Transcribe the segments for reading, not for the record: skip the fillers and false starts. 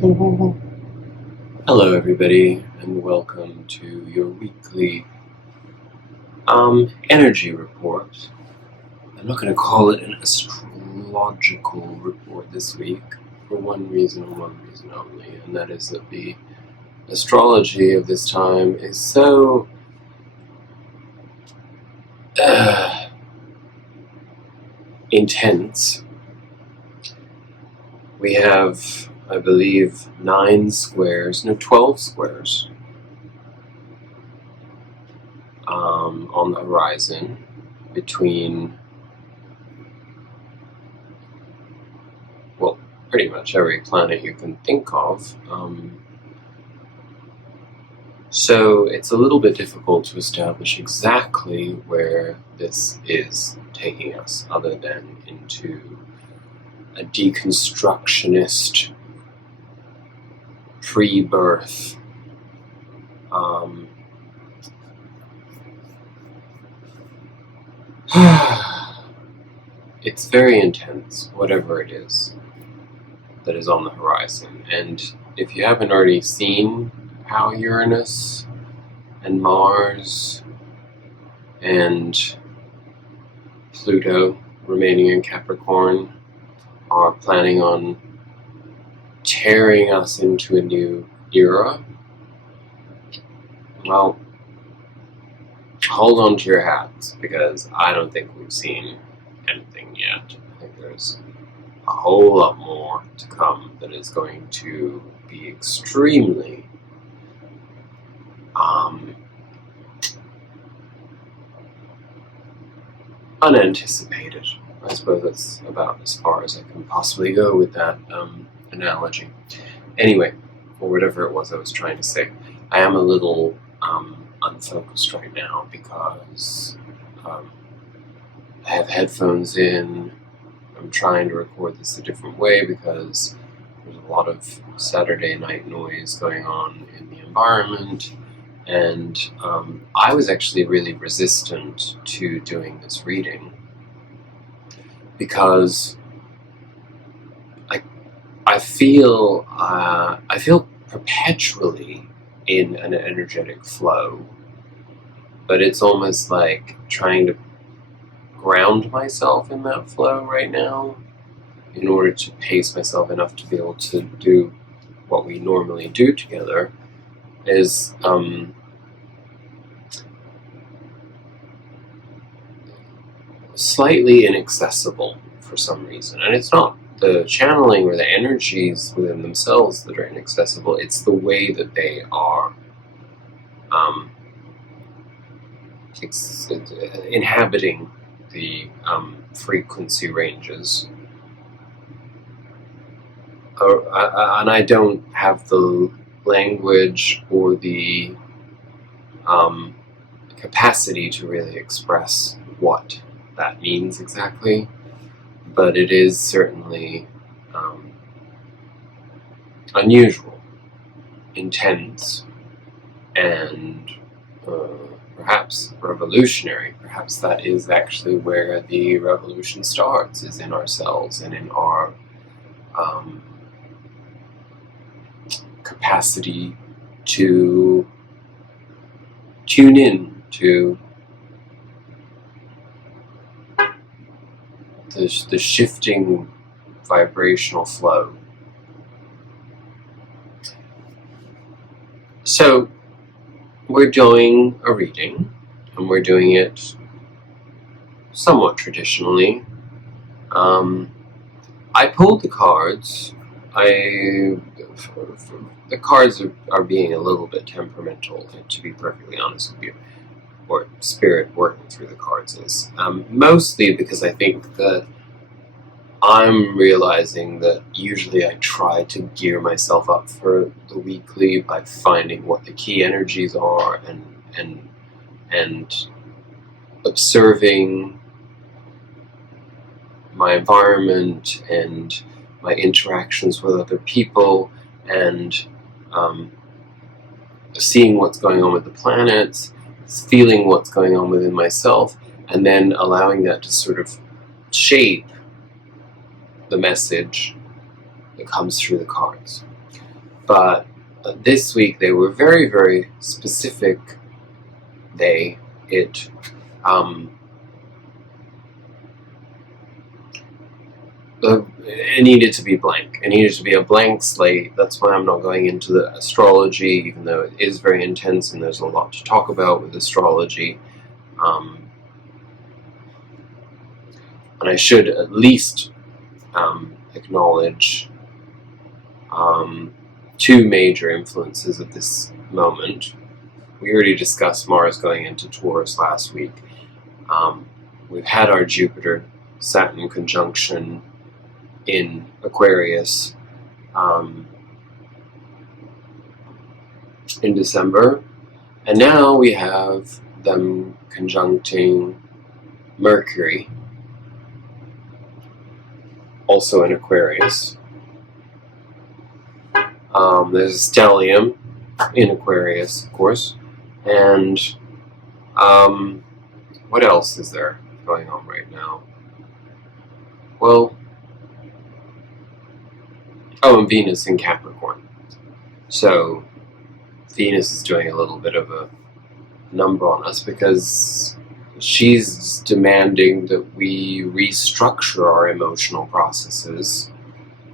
Hello everybody, and welcome to your weekly energy report. I'm not going to call it an astrological report this week for one reason and one reason only, and that is that the astrology of this time is so intense. We have, I believe, 12 squares on the horizon between, well, pretty much every planet you can think of. So it's a little bit difficult to establish exactly where this is taking us, other than into a deconstructionist pre-birth it's very intense, whatever it is that is on the horizon. And if you haven't already seen how Uranus and Mars and Pluto, remaining in Capricorn, are planning on tearing us into a new era, well, hold on to your hats, because I don't think we've seen anything yet. I think there's a whole lot more to come that is going to be extremely unanticipated. I suppose that's about as far as I can possibly go with that analogy. Anyway, or whatever it was I was trying to say, I am a little unfocused right now because I have headphones in. I'm trying to record this a different way because there's a lot of Saturday night noise going on in the environment, and I was actually really resistant to doing this reading because I feel perpetually in an energetic flow, but it's almost like trying to ground myself in that flow right now in order to pace myself enough to be able to do what we normally do together is slightly inaccessible for some reason. And it's not the channeling or the energies within themselves that are inaccessible, it's the way that they are inhabiting the frequency ranges. And I don't have the language or the capacity to really express what that means exactly, but it is certainly unusual, intense, and perhaps revolutionary. Perhaps that is actually where the revolution starts, is in ourselves and in our capacity to tune in to the shifting vibrational flow. So we're doing a reading, and we're doing it somewhat traditionally. I pulled the cards. The cards are being a little bit temperamental, to be perfectly honest with you, or spirit working through the cards is. Mostly because I think that I'm realizing that usually I try to gear myself up for the weekly by finding what the key energies are and observing my environment and my interactions with other people, and seeing what's going on with the planets, feeling what's going on within myself, and then allowing that to sort of shape the message that comes through the cards. But this week they were very, very specific. It needed to be blank. It needed to be a blank slate. That's why I'm not going into the astrology, even though it is very intense and there's a lot to talk about with astrology. And I should at least acknowledge two major influences of this moment. We already discussed Mars going into Taurus last week. We've had our Jupiter-Saturn conjunction in Aquarius in December, and now we have them conjuncting Mercury, also in Aquarius. There's a stellium in Aquarius, of course, and what else is there going on right now? Well, and Venus in Capricorn. So Venus is doing a little bit of a number on us because she's demanding that we restructure our emotional processes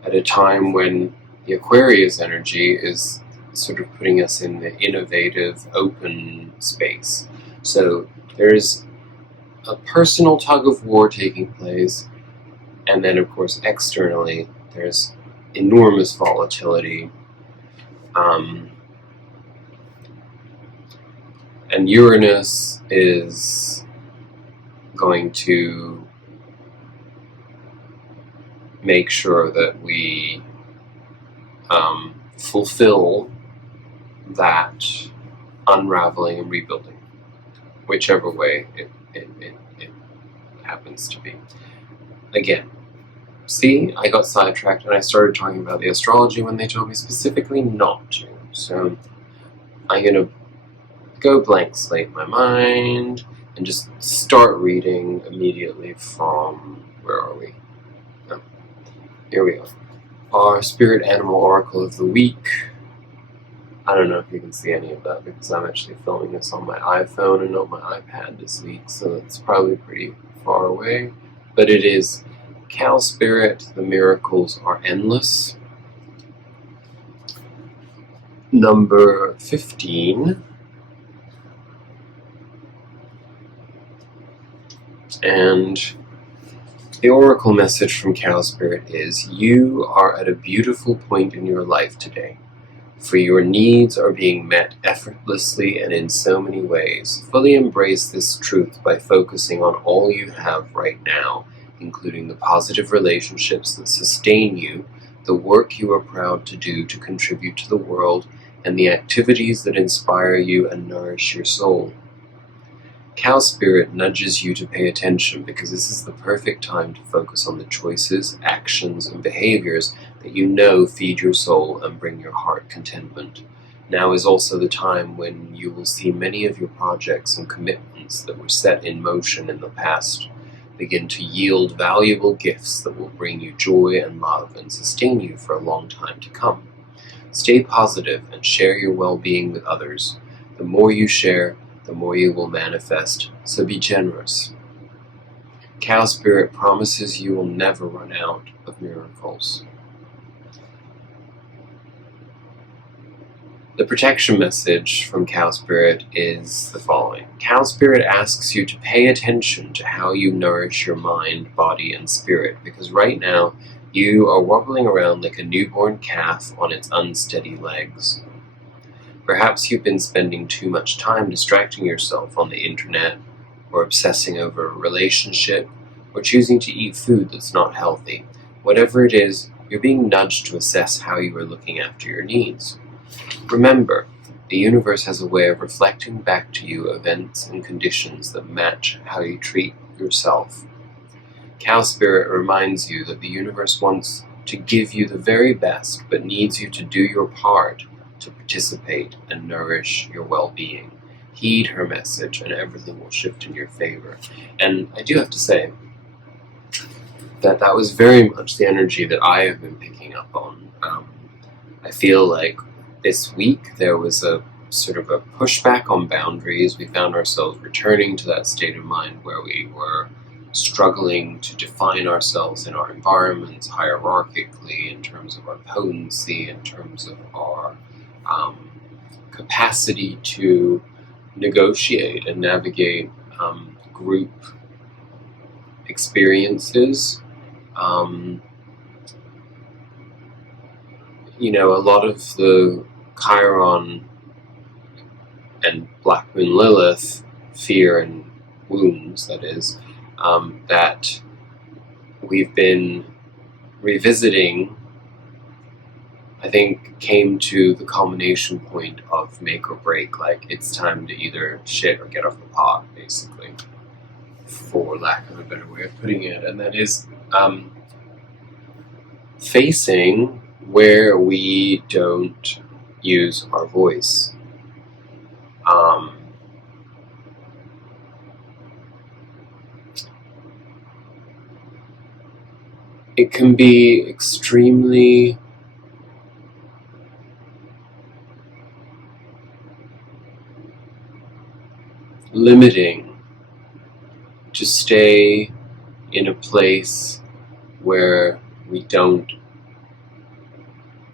at a time when the Aquarius energy is sort of putting us in the innovative, open space. So there's a personal tug of war taking place, and then of course externally there's enormous volatility, and Uranus is going to make sure that we fulfill that unraveling and rebuilding, whichever way it happens to be. Again, see, I got sidetracked and I started talking about the astrology when they told me specifically not to. So I'm going to go blank slate my mind and just start reading immediately from, where are we? Oh, here we are. Our Spirit Animal Oracle of the Week. I don't know if you can see any of that because I'm actually filming this on my iPhone and not my iPad this week, so it's probably pretty far away. But it is Cow Spirit, the miracles are endless. Number 15. And the oracle message from Cow Spirit is, you are at a beautiful point in your life today, for your needs are being met effortlessly and in so many ways. Fully embrace this truth by focusing on all you have right now, including the positive relationships that sustain you, the work you are proud to do to contribute to the world, and the activities that inspire you and nourish your soul. Cow Spirit nudges you to pay attention because this is the perfect time to focus on the choices, actions, and behaviors that you know feed your soul and bring your heart contentment. Now is also the time when you will see many of your projects and commitments that were set in motion in the past begin to yield valuable gifts that will bring you joy and love and sustain you for a long time to come. Stay positive and share your well-being with others. The more you share, the more you will manifest, so be generous. Cow Spirit promises you will never run out of miracles. The protection message from Cow Spirit is the following. Cow Spirit asks you to pay attention to how you nourish your mind, body, and spirit, because right now you are wobbling around like a newborn calf on its unsteady legs. Perhaps you've been spending too much time distracting yourself on the internet, or obsessing over a relationship, or choosing to eat food that's not healthy. Whatever it is, you're being nudged to assess how you are looking after your needs. Remember, the universe has a way of reflecting back to you events and conditions that match how you treat yourself. Cow Spirit reminds you that the universe wants to give you the very best, but needs you to do your part to participate and nourish your well-being. Heed her message and everything will shift in your favor. And I do have to say that that was very much the energy that I have been picking up on. I feel like this week there was a sort of a pushback on boundaries. We found ourselves returning to that state of mind where we were struggling to define ourselves in our environments hierarchically, in terms of our potency, in terms of our capacity to negotiate and navigate group experiences. A lot of the Chiron and Black Moon Lilith fear and wounds, that is, that we've been revisiting, I think, came to the culmination point of make or break. Like, it's time to either shit or get off the pot, basically, for lack of a better way of putting it. And that is facing where we don't use our voice. It can be extremely limiting to stay in a place where we don't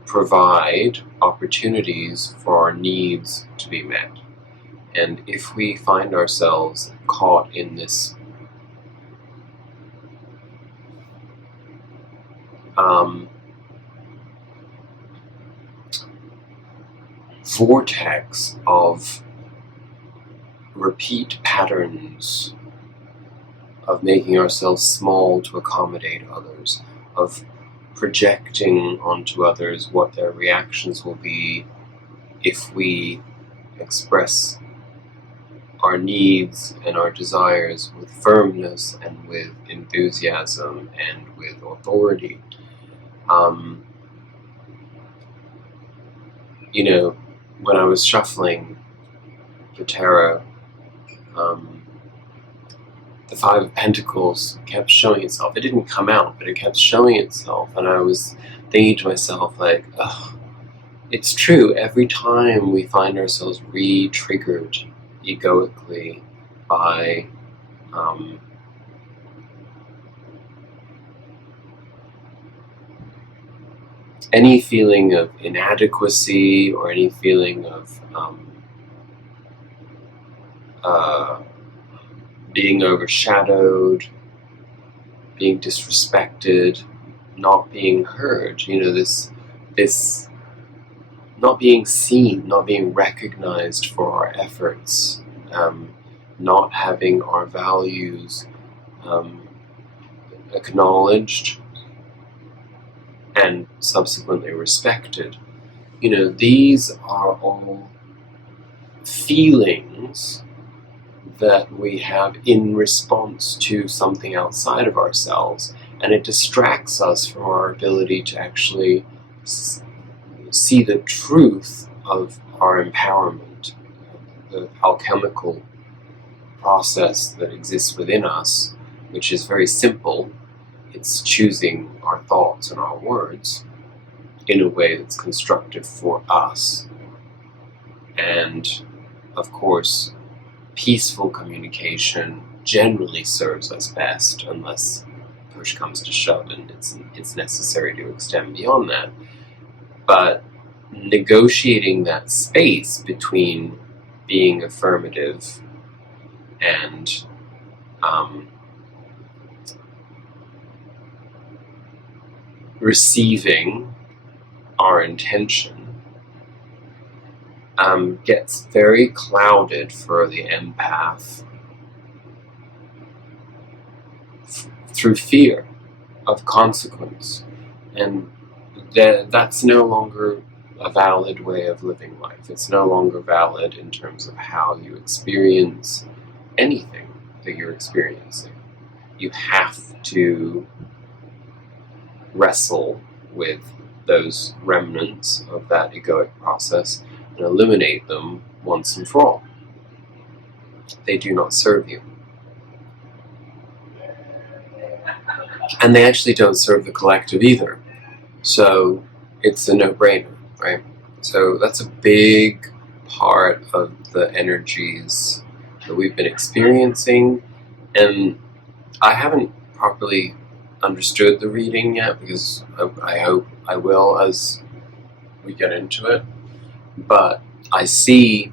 provide opportunities for our needs to be met. And if we find ourselves caught in this vortex of repeat patterns of making ourselves small to accommodate others, of projecting onto others what their reactions will be if we express our needs and our desires with firmness and with enthusiasm and with authority. When I was shuffling the tarot, the Five of Pentacles kept showing itself. It didn't come out, but it kept showing itself, and I was thinking to myself, like, oh, it's true. Every time we find ourselves re-triggered egoically by any feeling of inadequacy or any feeling of being overshadowed, being disrespected, not being heard, this not being seen, not being recognized for our efforts, not having our values acknowledged and subsequently respected. These are all feelings that we have in response to something outside of ourselves, and it distracts us from our ability to actually see the truth of our empowerment, the alchemical process that exists within us, which is very simple. It's choosing our thoughts and our words in a way that's constructive for us. And, of course, peaceful communication generally serves us best, unless push comes to shove and it's necessary to extend beyond that. But negotiating that space between being affirmative and receiving our intention gets very clouded for the empath through fear of consequence, and that's no longer a valid way of living life. It's no longer valid in terms of how you experience anything that you're experiencing. You have to wrestle with those remnants of that egoic process and eliminate them once and for all. They do not serve you. And they actually don't serve the collective either. So it's a no-brainer. right? So that's a big part of the energies that we've been experiencing, and I haven't properly understood the reading yet, because I hope I will as we get into it, but I see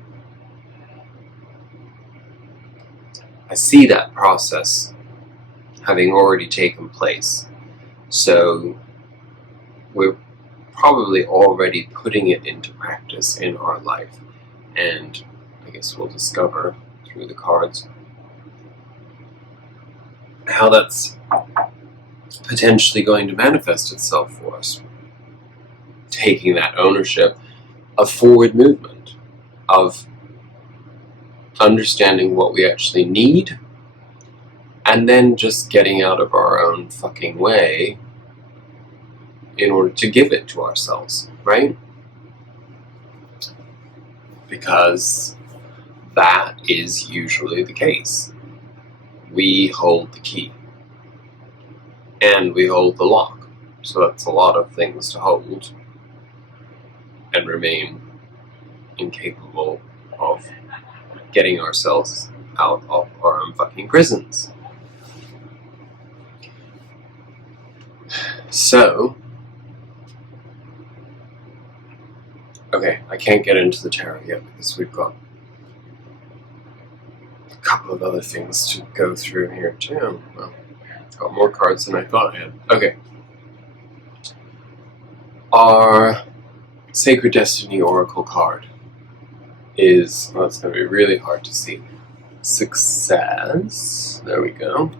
that process having already taken place. So we're probably already putting it into practice in our life, and I guess we'll discover through the cards how that's potentially going to manifest itself for us. Taking that ownership of forward movement, of understanding what we actually need, and then just getting out of our own fucking way in order to give it to ourselves, right? Because that is usually the case. We hold the key, and we hold the lock, so that's a lot of things to hold and remain incapable of getting ourselves out of our own fucking prisons. So, okay, I can't get into the tarot yet because we've got a couple of other things to go through here too. Well, I've got more cards than I thought I had. Okay. Our Sacred Destiny Oracle card is, well, it's going to be really hard to see. Success. There we go.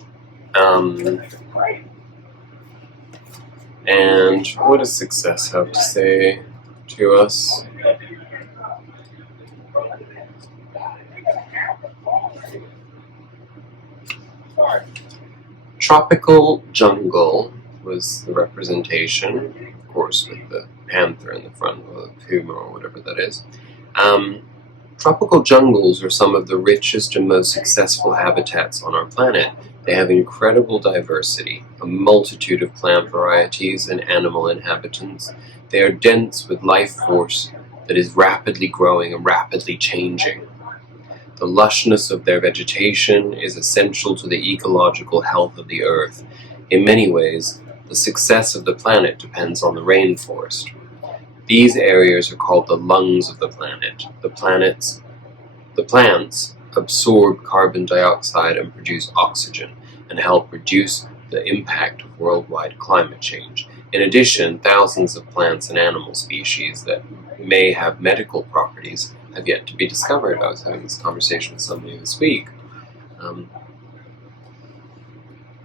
And what does success have to say to us? Tropical jungle was the representation, of course, with the panther in the front, or the puma, or whatever that is. Tropical jungles are some of the richest and most successful habitats on our planet. They have incredible diversity, a multitude of plant varieties and animal inhabitants. They are dense with life force that is rapidly growing and rapidly changing. The lushness of their vegetation is essential to the ecological health of the Earth. In many ways, the success of the planet depends on the rainforest. These areas are called the lungs of the planet. The plants absorb carbon dioxide and produce oxygen, and help reduce the impact of worldwide climate change. In addition, thousands of plants and animal species that may have medical properties have yet to be discovered. I was having this conversation with somebody this week.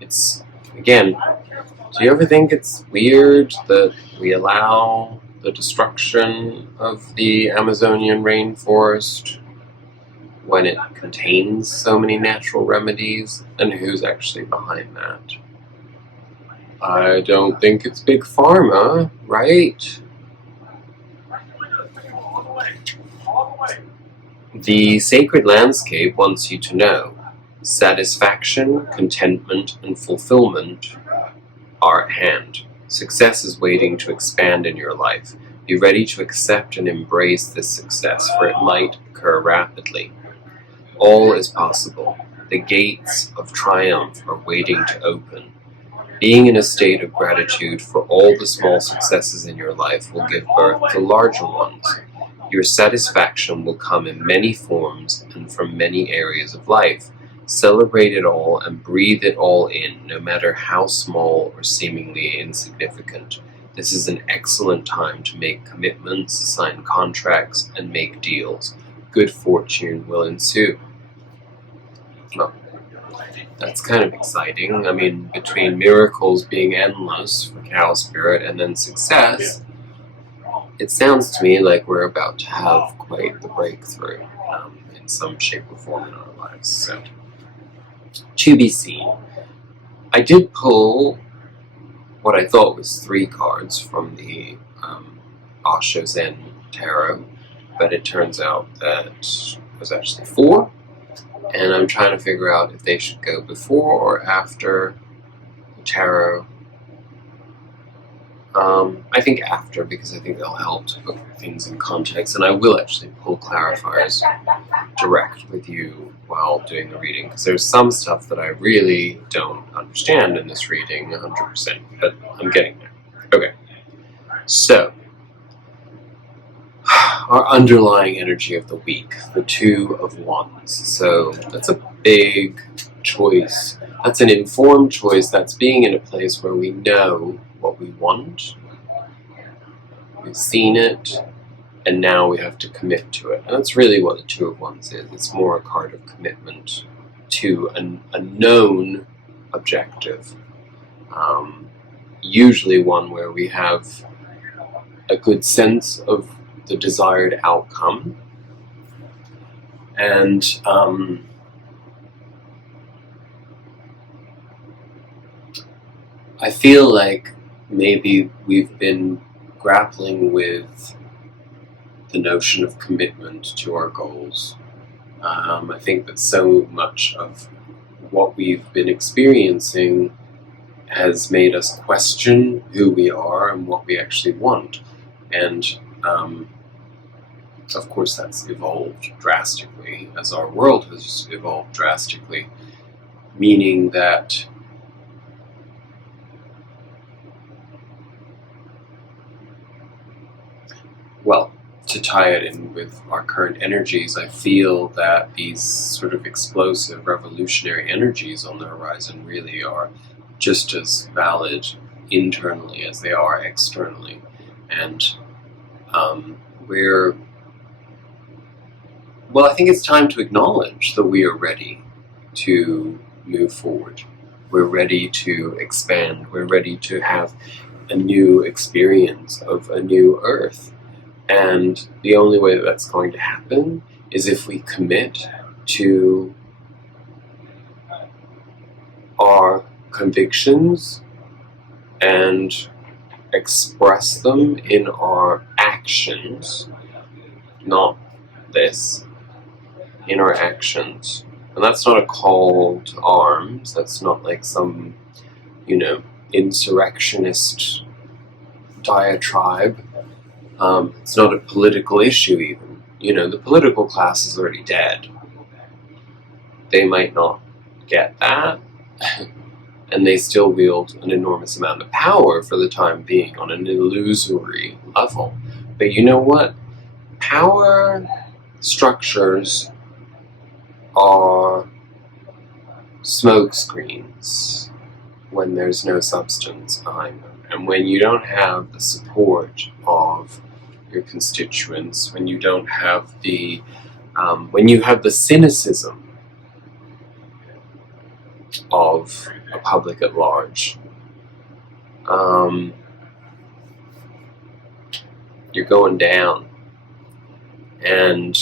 It's, again, do you ever think it's weird that we allow the destruction of the Amazonian rainforest when it contains so many natural remedies? And who's actually behind that? I don't think it's Big Pharma, right? The sacred landscape wants you to know satisfaction, contentment, and fulfillment are at hand. Success is waiting to expand in your life. Be ready to accept and embrace this success, for it might occur rapidly. All is possible. The gates of triumph are waiting to open. Being in a state of gratitude for all the small successes in your life will give birth to larger ones. Your satisfaction will come in many forms and from many areas of life. Celebrate it all and breathe it all in, no matter how small or seemingly insignificant. This is an excellent time to make commitments, sign contracts, and make deals. Good fortune will ensue. Well, that's kind of exciting. I mean, between miracles being endless for Cow Spirit and then success, it sounds to me like we're about to have quite the breakthrough in some shape or form in our lives. So, to be seen. I did pull what I thought was 3 cards from the Osho Zen Tarot, but it turns out that it was actually 4, and I'm trying to figure out if they should go before or after the tarot. I think after, because I think they'll help to put things in context, and I will actually pull clarifiers direct with you while doing the reading, because there's some stuff that I really don't understand in this reading 100%, but I'm getting there. Okay, so our underlying energy of the week, the Two of Wands. So that's a big choice. That's an informed choice. That's being in a place where we know what we want. We've seen it, and now we have to commit to it. And that's really what the Two of Wands is. It's more a card of commitment to a known objective. Usually one where we have a good sense of the desired outcome. And I feel like maybe we've been grappling with the notion of commitment to our goals. I think that so much of what we've been experiencing has made us question who we are and what we actually want. And of course that's evolved drastically as our world has evolved drastically, meaning that well, to tie it in with our current energies, I feel that these sort of explosive revolutionary energies on the horizon really are just as valid internally as they are externally. And I think it's time to acknowledge that we are ready to move forward. We're ready to expand. We're ready to have a new experience of a new earth. And the only way that that's going to happen is if we commit to our convictions and express them in our actions, not this, in our actions. And that's not a call to arms, that's not like some, insurrectionist diatribe. It's not a political issue even. The political class is already dead. They might not get that, and they still wield an enormous amount of power for the time being on an illusory level. But you know what? Power structures are smoke screens when there's no substance behind them. And when you don't have the support of your constituents, when you don't have when you have the cynicism of a public at large, you're going down. And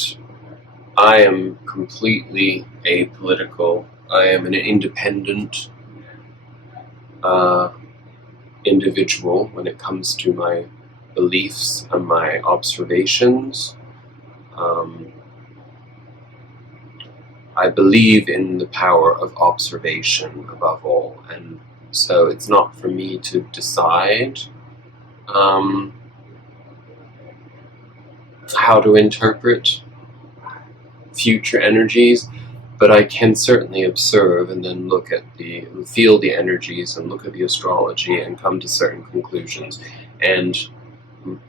I am completely apolitical. I am an independent individual when it comes to my beliefs and my observations. I believe in the power of observation above all, and so it's not for me to decide how to interpret future energies, but I can certainly observe and then feel the energies and look at the astrology and come to certain conclusions. And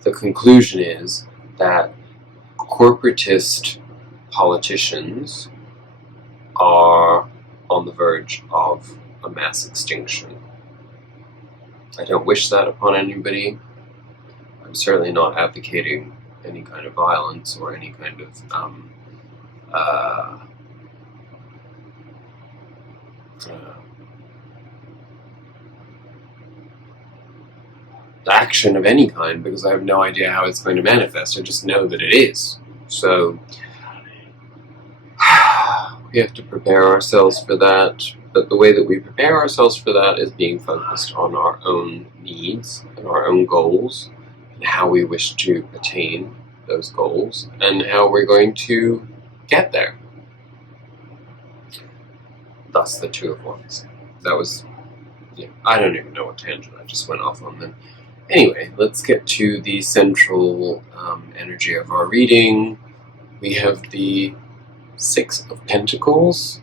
the conclusion is that corporatist politicians are on the verge of a mass extinction. I don't wish that upon anybody. I'm certainly not advocating any kind of violence or any kind of action of any kind, because I have no idea how it's going to manifest. I just know that it is. So we have to prepare ourselves for that, but the way that we prepare ourselves for that is being focused on our own needs and our own goals and how we wish to attain those goals and how we're going to get there. Thus the Two of Wands. That was, I don't even know what tangent I just went off on then. Anyway, let's get to the central energy of our reading. We have the Six of Pentacles,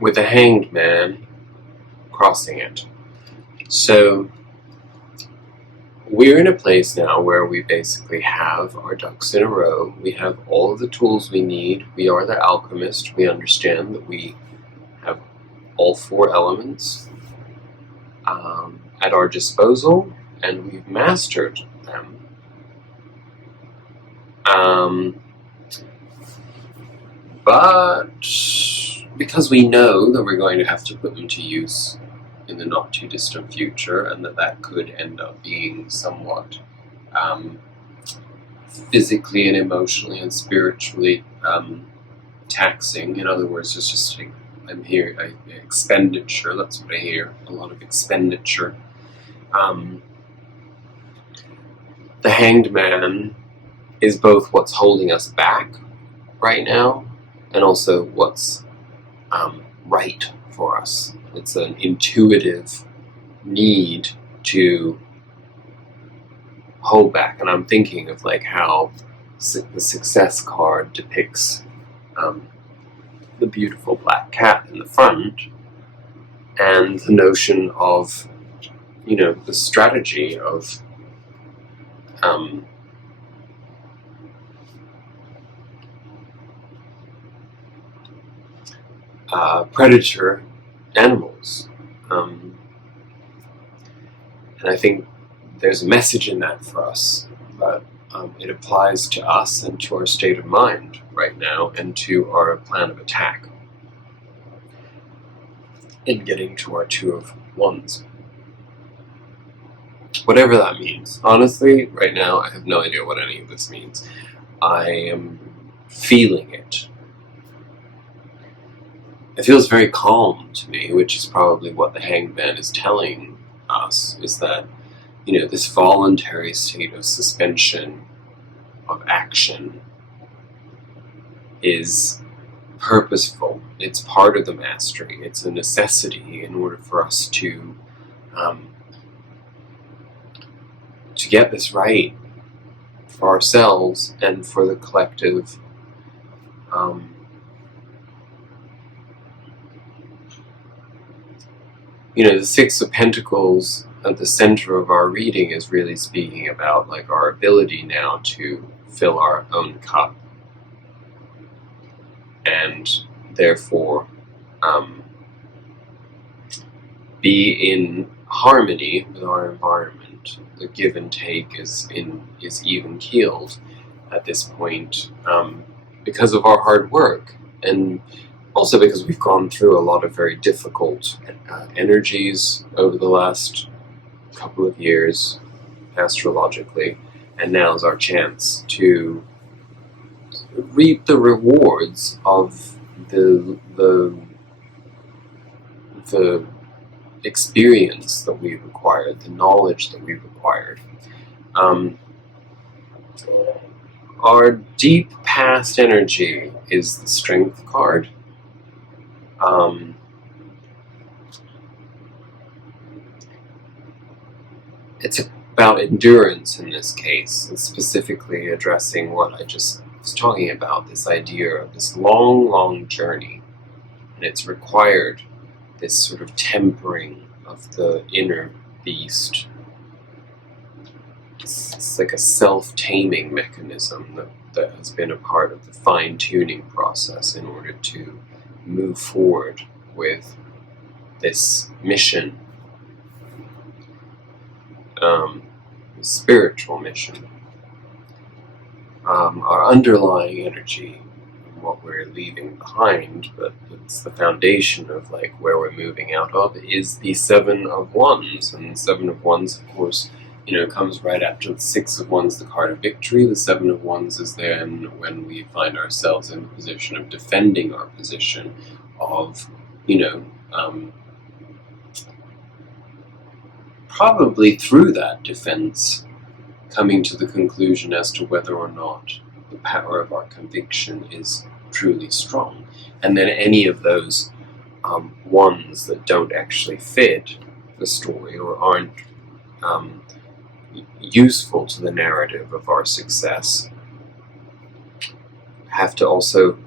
with a Hanged Man crossing it. So we're in a place now where we basically have our ducks in a row. We have all of the tools we need. We are the alchemist. We understand that we have all four elements at our disposal, and we've mastered them. But because we know that we're going to have to put them to use in the not too distant future, and that could end up being somewhat physically and emotionally and spiritually taxing. In other words, it's just I'm here expenditure. That's what I hear. A lot of expenditure. The Hanged Man is both what's holding us back right now, and also what's right for us. It's an intuitive need to hold back, and I'm thinking of like how the Success card depicts the beautiful black cat in the front, and the notion of, you know, the strategy of predator animals. And I think there's a message in that for us, but it applies to us and to our state of mind right now, and to our plan of attack in getting to our Two of Wands. Whatever that means. Honestly, right now, I have no idea what any of this means. I am feeling it. It feels very calm to me, which is probably what the Hanged Man is telling us, is that, you know, this voluntary state of suspension of action is purposeful. It's part of the mastery. It's a necessity in order for us to get this right for ourselves and for the collective. You know, the Six of Pentacles at the center of our reading is really speaking about like our ability now to fill our own cup, and therefore be in harmony with our environment. The give and take is even keeled at this point, because of our hard work, and also because we've gone through a lot of very difficult energies over the last couple of years astrologically, and now's our chance to reap the rewards of the experience that we've acquired, the knowledge that we've acquired. Our deep past energy is the Strength card. It's about endurance in this case, and specifically addressing what I just was talking about, this idea of this long journey, and it's required this sort of tempering of the inner beast. It's like a self-taming mechanism that has been a part of the fine-tuning process in order to move forward with this mission, spiritual mission. Our underlying energy, what we're leaving behind, but it's the foundation of like where we're moving out of, is the Seven of Wands. And the Seven of Wands, of course, you know, comes right after the Six of Wands, the card of victory. The Seven of Wands is then when we find ourselves in the position of defending our position, of, you know, probably through that defense coming to the conclusion as to whether or not the power of our conviction is truly strong. And then any of those ones that don't actually fit the story or aren't useful to the narrative of our success have to also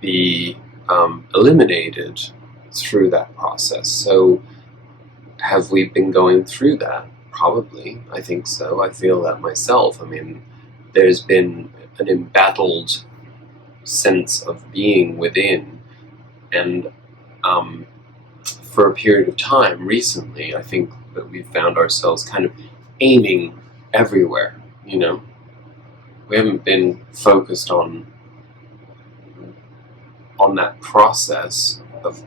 be eliminated through that process. So have we been going through that? Probably. I think so. I feel that myself. I mean, there's been an embattled sense of being within, and for a period of time recently, I think that we've found ourselves kind of aiming everywhere, you know. We haven't been focused on that process of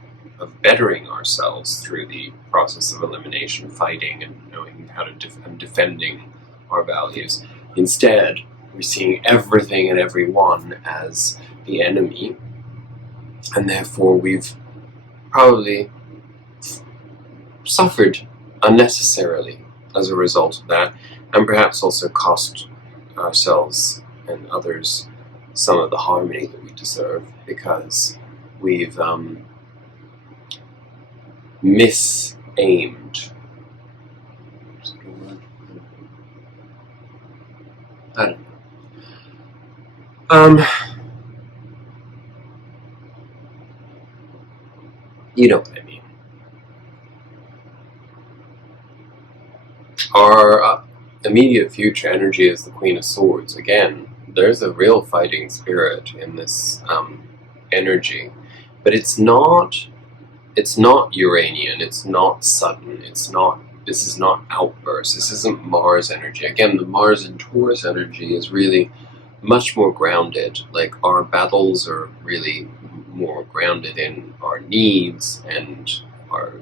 bettering ourselves through the process of elimination, fighting, and knowing how to and defending our values. Instead, we're seeing everything and everyone as the enemy, and therefore we've probably suffered unnecessarily as a result of that, and perhaps also cost ourselves and others some of the harmony that we deserve, because we've misaimed. I don't know. You know what I mean. Our immediate future energy is the Queen of Swords. Again, there's a real fighting spirit in this energy, but it's not Uranian, it's not sudden, this is not outburst, this isn't Mars energy. Again, the Mars and Taurus energy is really much more grounded. Like, our battles are really more grounded in our needs and our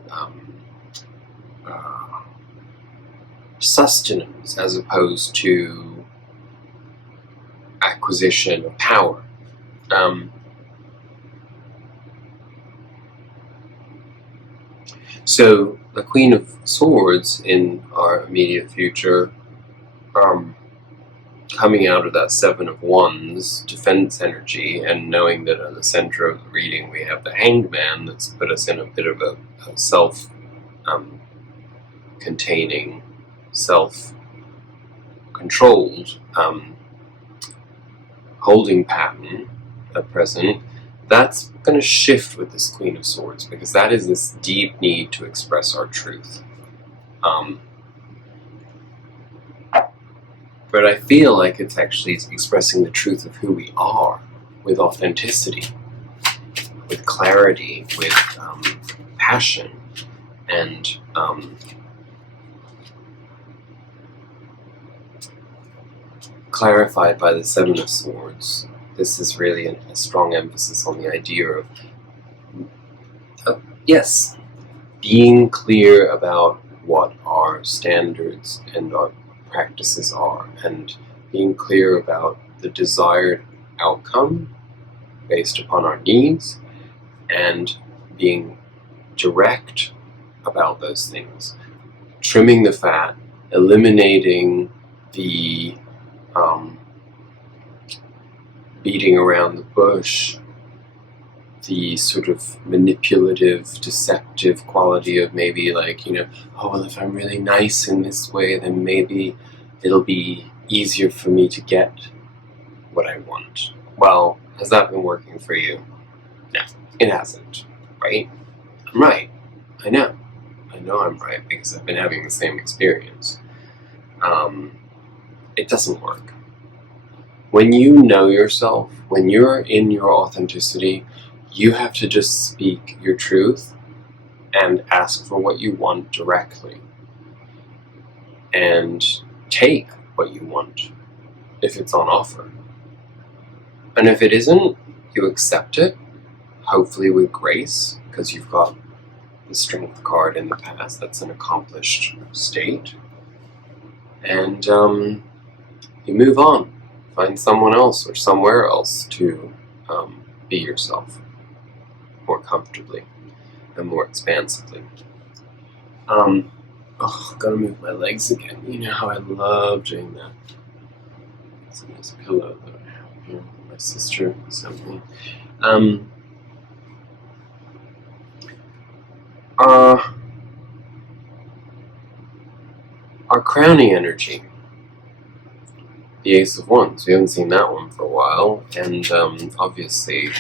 sustenance, as opposed to acquisition of power. So the Queen of Swords in our immediate future, coming out of that Seven of Wands defense energy, and knowing that at the center of the reading we have the Hanged Man, that's put us in a bit of a self-containing, self-controlled holding pattern at present. That's going to shift with this Queen of Swords, because that is this deep need to express our truth. But I feel like it's actually expressing the truth of who we are, with authenticity, with clarity, with passion, and clarified by the Seven of Swords. This is really a strong emphasis on the idea of, yes, being clear about what our standards and our practices are, and being clear about the desired outcome based upon our needs, and being direct about those things, trimming the fat, eliminating the beating around the bush, the sort of manipulative, deceptive quality of maybe like, oh, well, if I'm really nice in this way, then maybe it'll be easier for me to get what I want. Well, has that been working for you? No, it hasn't, right? I'm right. I know I'm right, because I've been having the same experience. It doesn't work. When you know yourself, when you're in your authenticity, you have to just speak your truth and ask for what you want directly, and take what you want if it's on offer. And if it isn't, you accept it, hopefully with grace, because you've got the Strength card in the past. That's an accomplished state. And you move on. Find someone else or somewhere else to be yourself more comfortably and more expansively. Gotta move my legs again. You know how I love doing that. It's a nice pillow that I have here. My sister sent me. Our crowning energy, the Ace of Wands. We haven't seen that one for a while, and obviously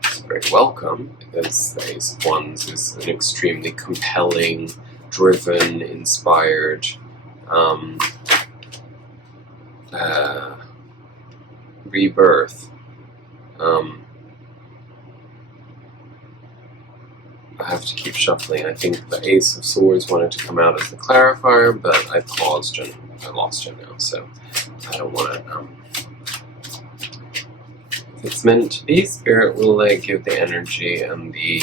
it's very welcome because the Ace of Wands is an extremely compelling, driven, inspired rebirth. I have to keep shuffling. I think the Ace of Swords wanted to come out as the clarifier, but I paused and I lost it now, so I don't want to. If it's meant to be, Spirit will give the energy and the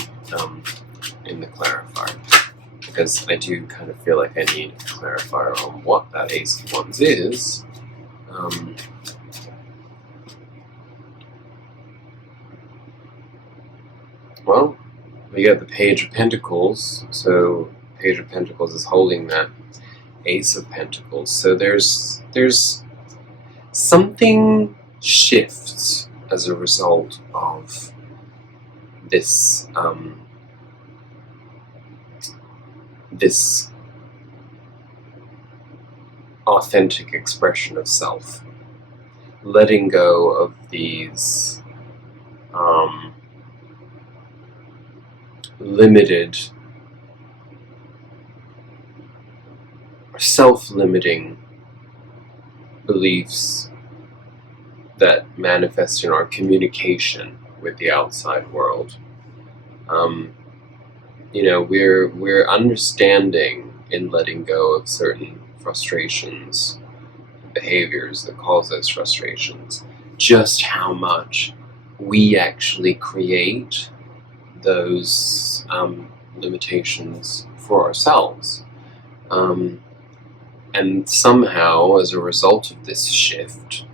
in the clarifier, because I do kind of feel like I need a clarifier on what that Ace of Wands is. Well, we got the Page of Pentacles, so Page of Pentacles is holding that Ace of Pentacles. So there's something shifts as a result of this this authentic expression of self, letting go of these limited, self-limiting beliefs that manifest in our communication with the outside world. We're understanding in letting go of certain frustrations, behaviors that cause those frustrations, just how much we actually create those limitations for ourselves. And somehow, as a result of this shift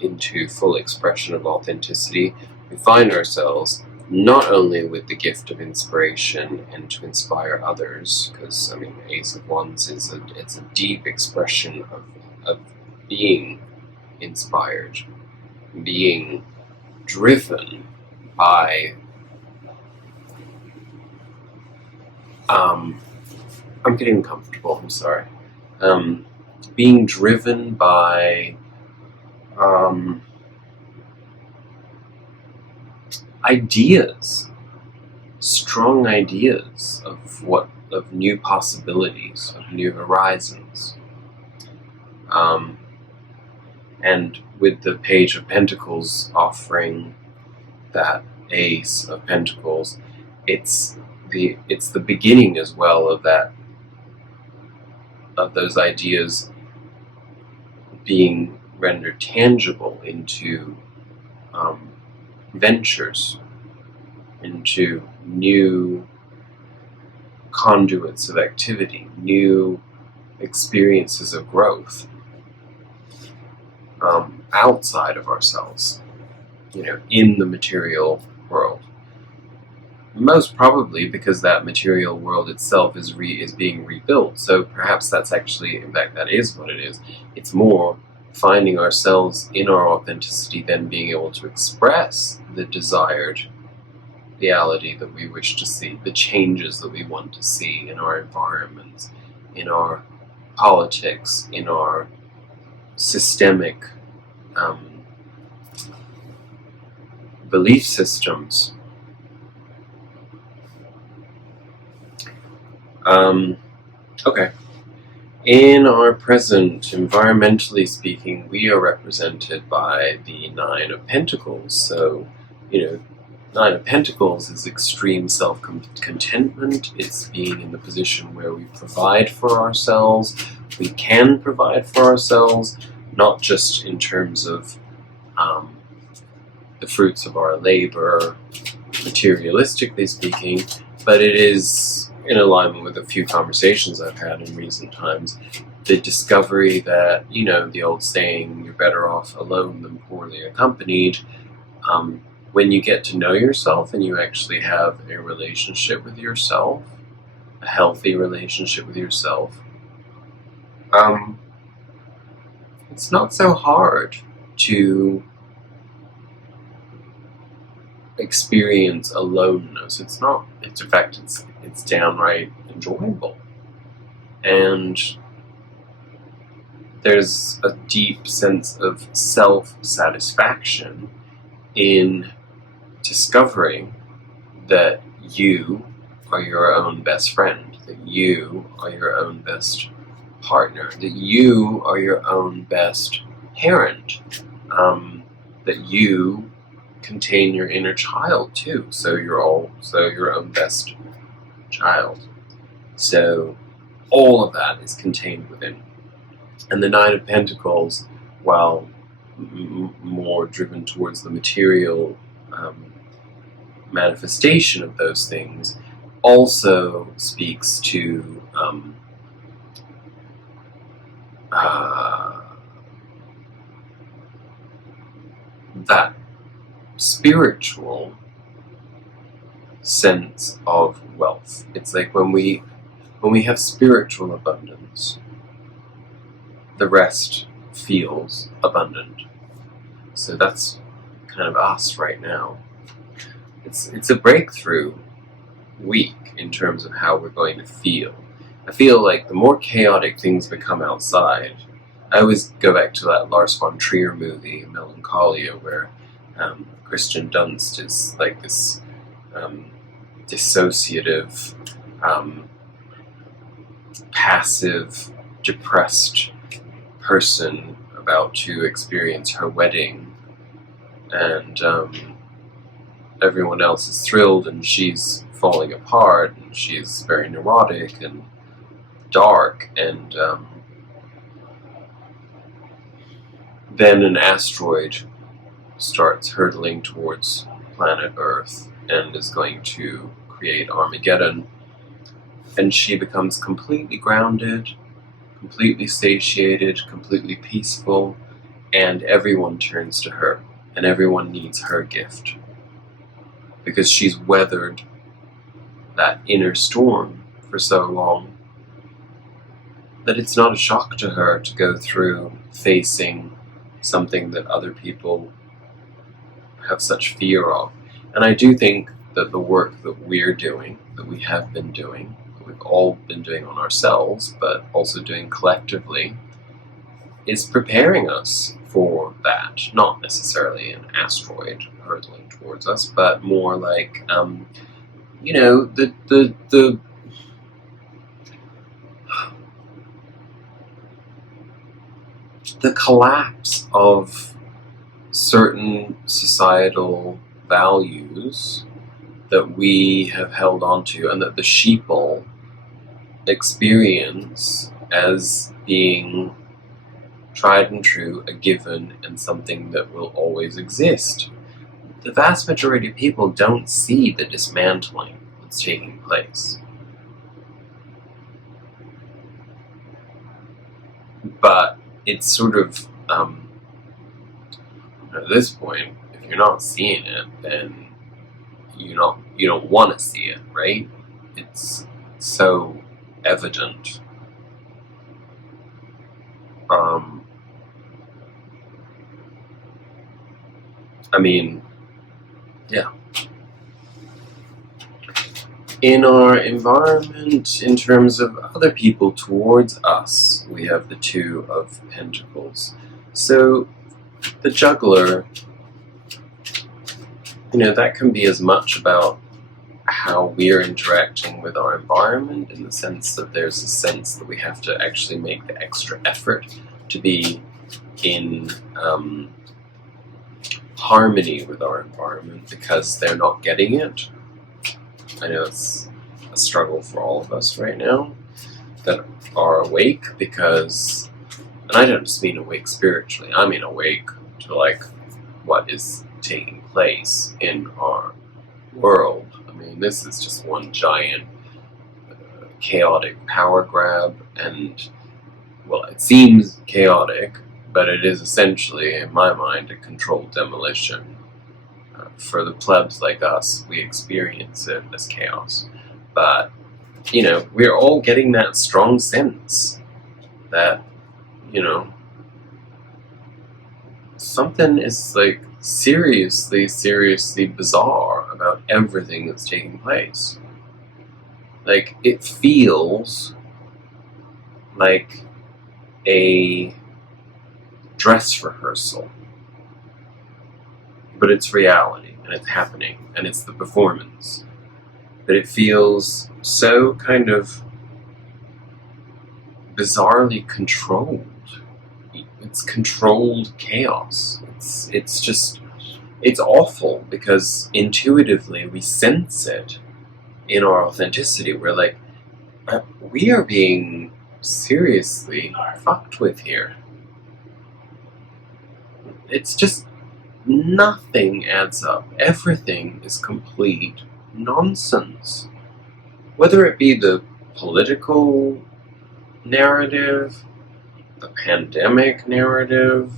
into full expression of authenticity, we find ourselves not only with the gift of inspiration and to inspire others, because Ace of Wands is it's a deep expression of being inspired, being driven by I'm getting comfortable, I'm sorry. Being driven by ideas, strong ideas of new possibilities, of new horizons. And with the Page of Pentacles offering that Ace of Pentacles, it's the beginning as well of those ideas being rendered tangible into ventures, into new conduits of activity, new experiences of growth outside of ourselves, in the material world. Most probably because that material world itself is being rebuilt. So perhaps that's actually, in fact, that is what it is. It's more finding ourselves in our authenticity, then being able to express the desired reality that we wish to see, the changes that we want to see in our environments, in our politics, in our systemic belief systems. Okay. In our present, environmentally speaking, we are represented by the Nine of Pentacles. So, Nine of Pentacles is extreme self-contentment. It's being in the position where we provide for ourselves. We can provide for ourselves, not just in terms of the fruits of our labor, materialistically speaking, but it is in alignment with a few conversations I've had in recent times. The discovery that, the old saying, you're better off alone than poorly accompanied. When you get to know yourself and you actually have a relationship with yourself, a healthy relationship with yourself, it's not so hard to experience aloneness. It's not. In fact, it's downright enjoyable, and there's a deep sense of self-satisfaction in discovering that you are your own best friend, that you are your own best partner, that you are your own best parent, that you contain your inner child too, so you're also your own best child. So all of that is contained within. And the Nine of Pentacles, while more driven towards the material manifestation of those things, also speaks to that spiritual sense of wealth. It's like when we have spiritual abundance, the rest feels abundant. So that's kind of us right now. It's a breakthrough week in terms of how we're going to feel. I feel like the more chaotic things become outside, I always go back to that Lars von Trier movie, Melancholia, where Christian Dunst is like this dissociative, passive, depressed person about to experience her wedding, and everyone else is thrilled and she's falling apart, and she's very neurotic and dark, and then an asteroid starts hurtling towards planet Earth and is going to create Armageddon, and she becomes completely grounded, completely satiated, completely peaceful, and everyone turns to her, and everyone needs her gift, because she's weathered that inner storm for so long that it's not a shock to her to go through facing something that other people have such fear of. And I do think that the work that we're doing, that we have been doing, that we've all been doing on ourselves, but also doing collectively, is preparing us for that. Not necessarily an asteroid hurtling towards us, but more like, the collapse of certain societal values that we have held onto, and that the sheeple experience as being tried and true, a given, and something that will always exist. The vast majority of people don't see the dismantling that's taking place. But it's sort of, at this point, if you're not seeing it, then you don't want to see it, right? It's so evident. Yeah. In our environment, in terms of other people towards us, we have the Two of Pentacles. So the Juggler, that can be as much about how we're interacting with our environment, in the sense that there's a sense that we have to actually make the extra effort to be in harmony with our environment because they're not getting it. I know it's a struggle for all of us right now that are awake, because, and I don't just mean awake spiritually, I mean awake to like what is taking place in our world. I mean, this is just one giant chaotic power grab, and, well, it seems chaotic, but it is essentially, in my mind, a controlled demolition. For the plebs like us, we experience it as chaos. But, we're all getting that strong sense that, something is like seriously, seriously bizarre about everything that's taking place. Like, it feels like a dress rehearsal, but it's reality, and it's happening, and it's the performance. But it feels so kind of bizarrely controlled. It's controlled chaos. It's just, it's awful, because intuitively we sense it in our authenticity. We're like, we are being seriously fucked with here. It's just, nothing adds up. Everything is complete nonsense. Whether it be the political narrative, the pandemic narrative,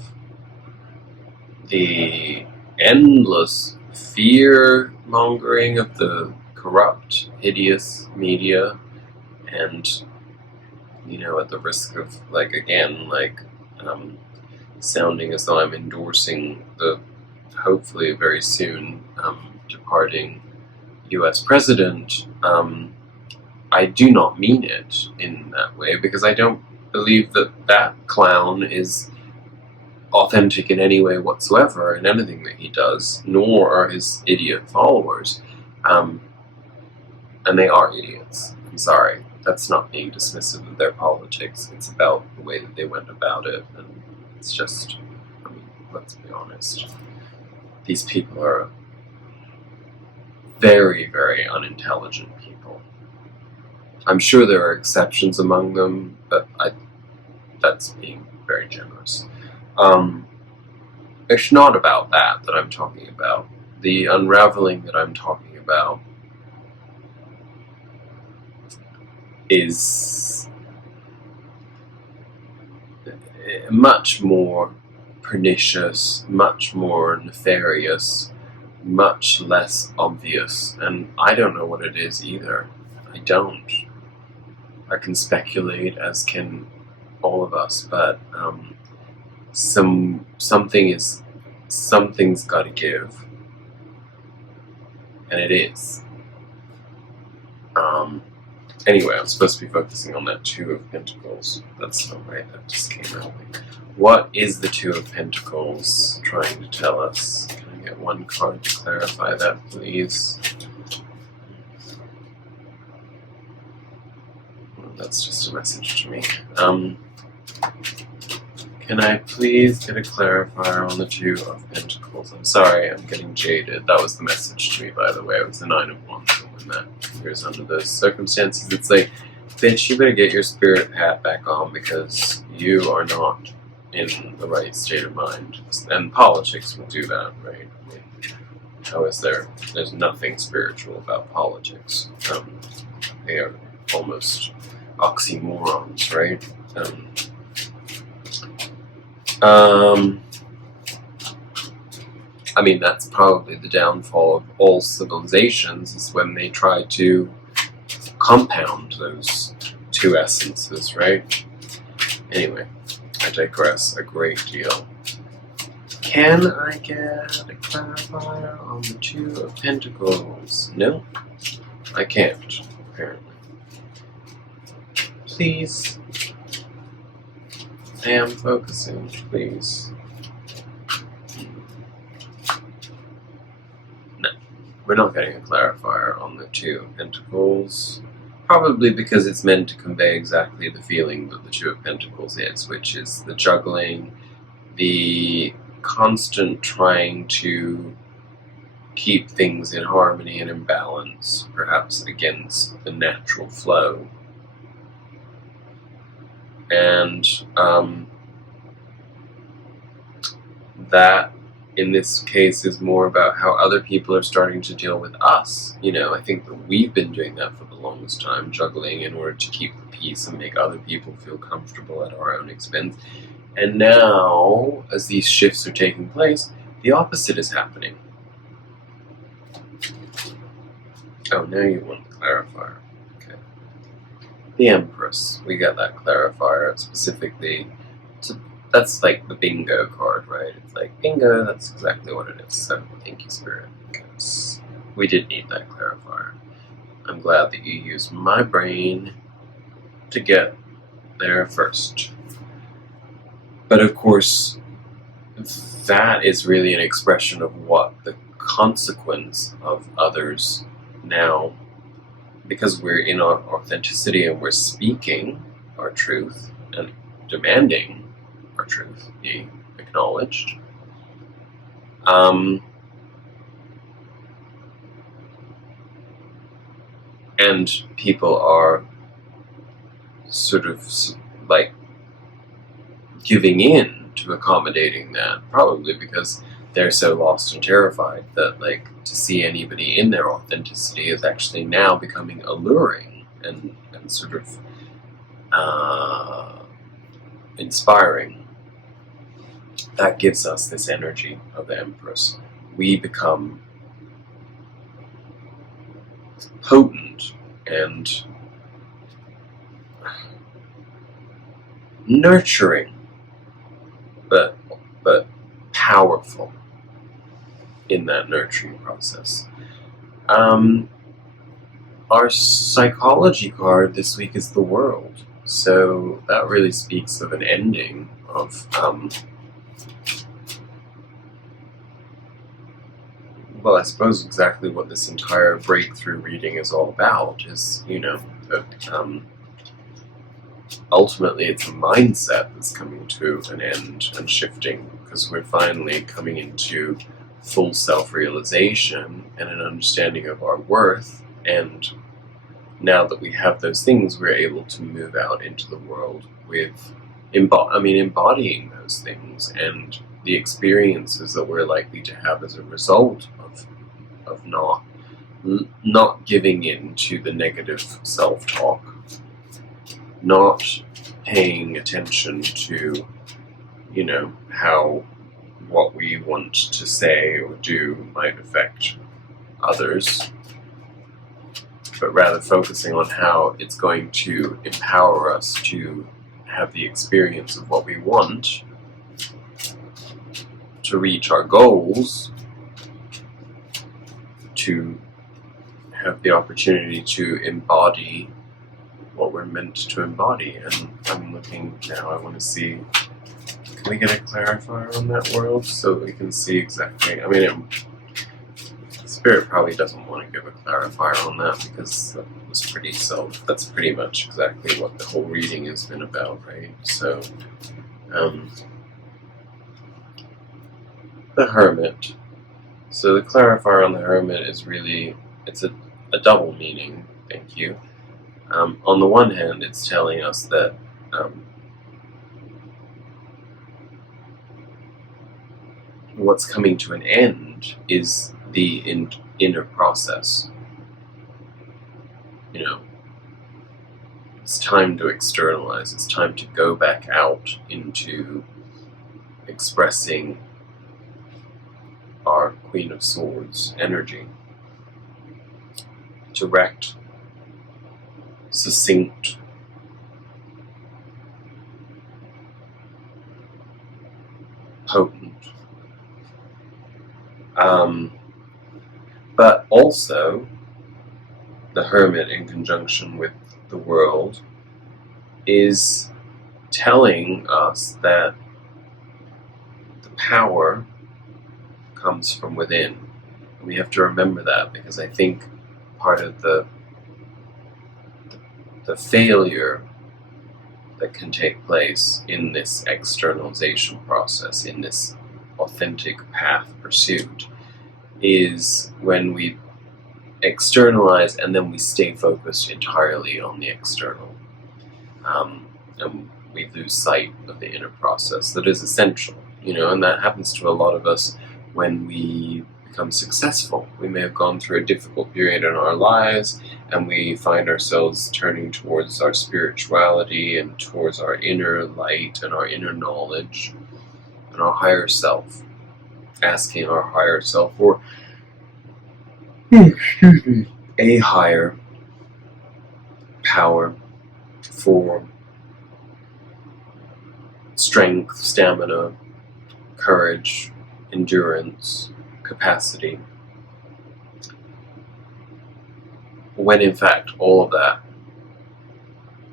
the endless fear mongering of the corrupt, hideous media, and, at the risk of, sounding as though I'm endorsing the hopefully very soon departing US president, I do not mean it in that way, because I don't believe that clown is authentic in any way whatsoever in anything that he does, nor are his idiot followers. And they are idiots. I'm sorry. That's not being dismissive of their politics. It's about the way that they went about it, and it's just, let's be honest. These people are very, very unintelligent people. I'm sure there are exceptions among them, but that's being very generous. It's not about that I'm talking about. The unraveling that I'm talking about is much more pernicious, much more nefarious, much less obvious, and I don't know what it is either. I don't. I can speculate, as can all of us, but something's got to give, and it is. Anyway, I'm supposed to be focusing on that Two of Pentacles. That's not right, that just came out. What is the Two of Pentacles trying to tell us? Can I get one card to clarify that, please? Well, that's just a message to me. Can I please get a clarifier on the Two of Pentacles? I'm sorry, I'm getting jaded. That was the message to me, by the way. It was the Nine of Wands, and when that appears under those circumstances, it's like, bitch, you better get your spirit hat back on, because you are not in the right state of mind. And politics will do that, right? I mean, how is there? There's nothing spiritual about politics. They are almost oxymorons, right? I mean, that's probably the downfall of all civilizations, is when they try to compound those two essences, right? Anyway, I digress a great deal. Can I get a clarifier on the Two of Pentacles? No, I can't, apparently. Please. I am focusing, please. No, we're not getting a clarifier on the Two of Pentacles. Probably because it's meant to convey exactly the feeling that the Two of Pentacles is, which is the juggling, the constant trying to keep things in harmony and in balance, perhaps against the natural flow. And that, in this case, is more about how other people are starting to deal with us. I think that we've been doing that for the longest time, juggling in order to keep the peace and make other people feel comfortable at our own expense. And now, as these shifts are taking place, the opposite is happening. Oh, now you want the clarifier. The Empress, we got that clarifier specifically to that's like the bingo card, right? It's like, bingo, that's exactly what it is. So thank you, Spirit, because we did need that clarifier. I'm glad that you used my brain to get there first. But of course, that is really an expression of what the consequence of others now, because we're in our authenticity and we're speaking our truth and demanding our truth be acknowledged. And people are sort of like giving in to accommodating that, probably because they're so lost and terrified that, like, to see anybody in their authenticity is actually now becoming alluring and sort of inspiring. That gives us this energy of the Empress. We become potent and nurturing, but powerful in that nurturing process. Our psychology card this week is the World, so that really speaks of an ending of well, I suppose exactly what this entire breakthrough reading is all about is, that ultimately it's a mindset that's coming to an end and shifting, because we're finally coming into full self-realization and an understanding of our worth, and now that we have those things, we're able to move out into the world with embodying those things and the experiences that we're likely to have as a result of not giving in to the negative self-talk, not paying attention to, how what we want to say or do might affect others, but rather focusing on how it's going to empower us to have the experience of what we want, to reach our goals, to have the opportunity to embody what we're meant to embody. And I'm looking now, I want to see, can we get a clarifier on that World so that we can see exactly, Spirit probably doesn't want to give a clarifier on that because that was that's pretty much exactly what the whole reading has been about, right? So, the Hermit. So the clarifier on the Hermit is really, it's a double meaning, thank you. On the one hand, it's telling us that what's coming to an end is the inner process. It's time to externalize, it's time to go back out into expressing our Queen of Swords energy. Direct, succinct, potent. But also, the Hermit in conjunction with the World is telling us that the power comes from within. And we have to remember that, because I think part of the failure that can take place in this externalization process, in this authentic path pursuit, is when we externalize and then we stay focused entirely on the external. And we lose sight of the inner process that is essential, and that happens to a lot of us when we become successful. We may have gone through a difficult period in our lives and we find ourselves turning towards our spirituality and towards our inner light and our inner knowledge and our higher self, asking our higher self, or a higher power, for strength, stamina, courage, endurance, capacity, when in fact all of that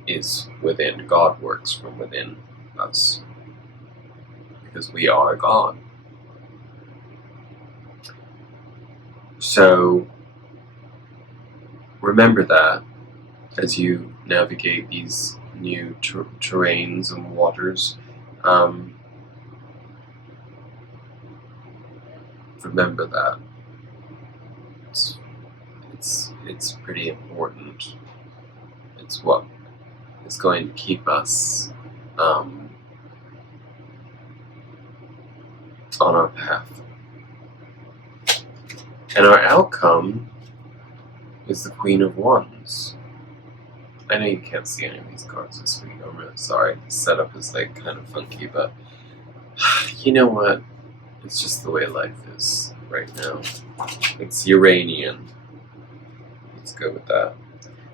is within. God works from within us, because we are God. So remember that as you navigate these new terrains and waters. Remember that it's pretty important. It's what is going to keep us on our path. And our outcome is the Queen of Wands. I know you can't see any of these cards this week. I'm really sorry. The setup is like kind of funky, but you know what? It's just the way life is right now. It's Uranian. Let's go with that.